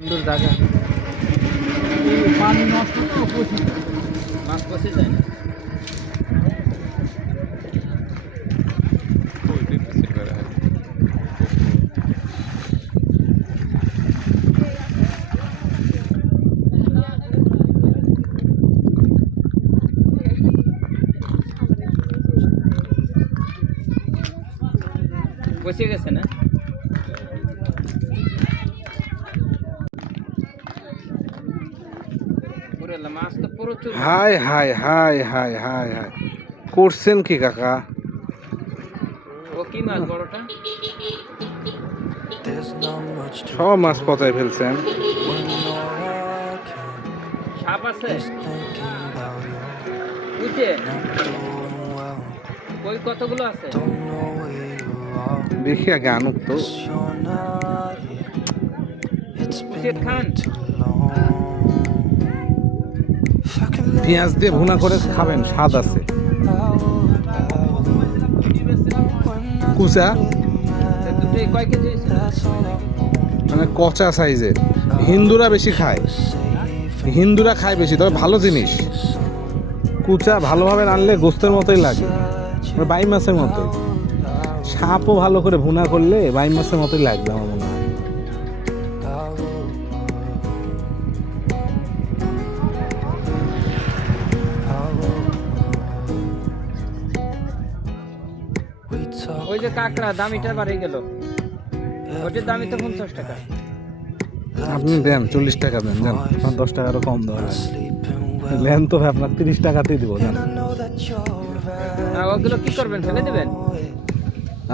সুন্দর জায়গা। পানি নষ্ট তো মাছ পচে যায় না। পচে গেছে না? মাছ তো প্রচুর। High high high high high high, করছেন কি কাকা? ও কি মাছ বড়টা? সব মাছ পচাই ফেলছেন। সাপ আছে? বুঝছে কই কতগুলো আছে? দেখি আগে আনুক তো। উচিত খান। পেঁয়াজ দিয়ে ভুনা করে খাবেন, স্বাদ আছে। কুচা দুটোই কয় কেজি হয়েছে? মানে কচা সাইজের। হিন্দুরা বেশি খায়, হিন্দুরা খায় বেশি, তবে ভালো জিনিস। কুচা ভালোভাবে রানলে গোস্তের মতোই লাগে, বাইম মাছের মতোই। সাপও ভালো করে ভুনা করলে বাইম মাছের মতোই লাগবে আমার মনে হয়। ওই যে কাঁকড়া দামিটা বাড়ে গেল, ওটার দামই তো 50 টাকা। আপনি দেন 40 টাকা দেন, দেন 10 টাকা আরো কম দেওয়া নেন তো ভাই, আপনার 30 টাকাতেই দিব। দেন। ওগুলো কি করবেন, ফেলে দেবেন?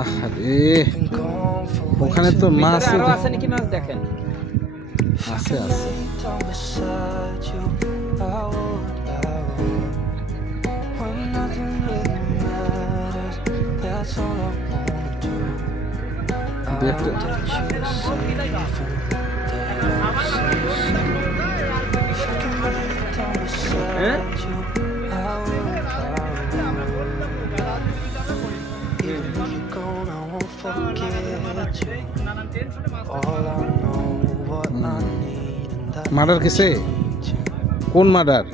আরে ওখানে তো মাছ আরো আছে নাকি মাছ দেখেন? আছে আছে। দেখতে হ্যাঁ মার্ডার কিসে? কোন মার্ডার?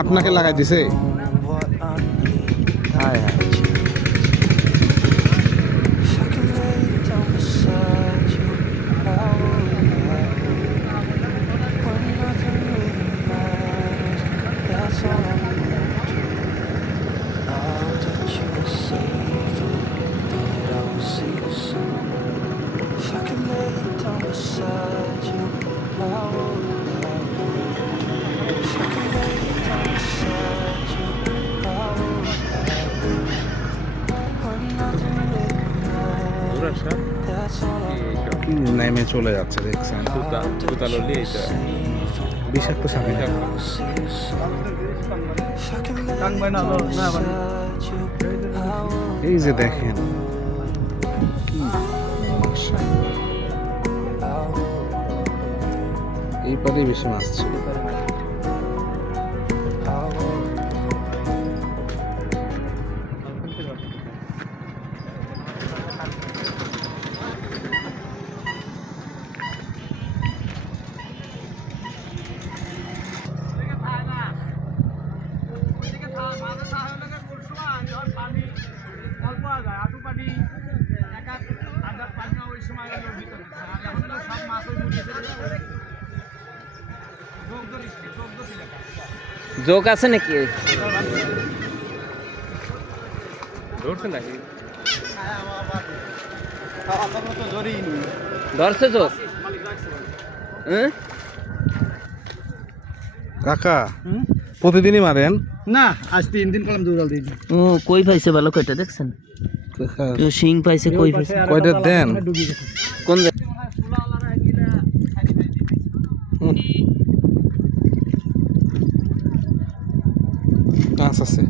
আপনাকে লাগাই দিছে? হায় হায়। নেমে চলে যাচ্ছে দেখছেন, বিষাক্ত সাপ। এই যে দেখেন কি নকশা। এই পারে বেশি মাছ ছিল। যোগ আছে নাকি? ধরছে নাকি? ধরছে যোগ? কাকা প্রতিদিনই মারেন? না, আজ 3 দিন করলাম দুজাল দিন। ও কই পাইছে ভালো কয়টা দেখছেন? শিং পাইছে, কই পাইছে? কয়টা দেন? কোন মাছ আছে।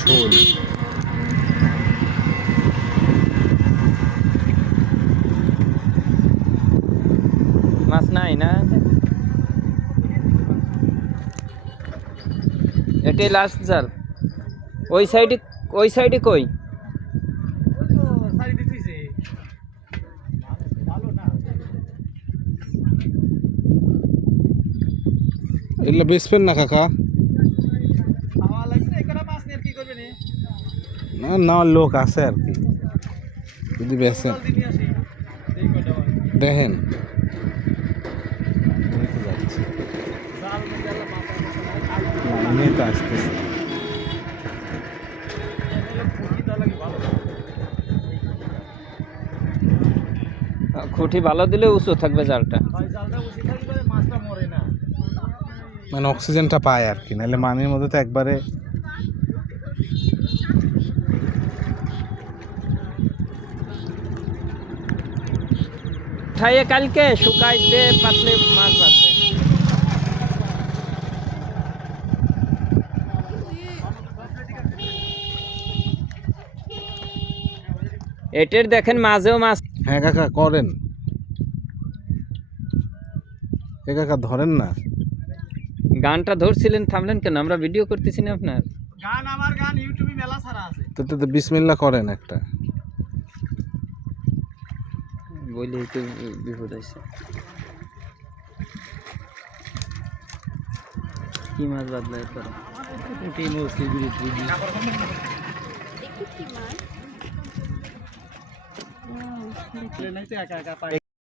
শোল মাছ নাই না? এটাই লাস্ট জাল। ওই সাইডে কই? এগুলো বেচবেন না কাকা? না না, লোক আছে আর কি, যদি বেচেন দেখেন। আসতেছে খুঁটি ভালো দিলে উঁচু থাকবে জালটা। মানে অক্সিজেনটা পায় আর কি, নাহলে মানের মধ্যে তো একবারে উঠাইয়ে কালকে শুকাই দে, পাতলে মাছ বাঁধবে। এটের দেখেন মাঝেও মাছ। হ্যাঁ কাকা করেন, এ কাকা ধরেন না। গানটা ধরছিলেন, থামলেন কেন? আমরা ভিডিও করতেছি না আপনার গান। আমার গান ইউটিউবে মেলা ছাড়া আছে। তো বিসমিল্লাহ করেন একটা। বলেই তো বিপদ আছে। কি মাছ বাদলা এরপর? একা একা পাই।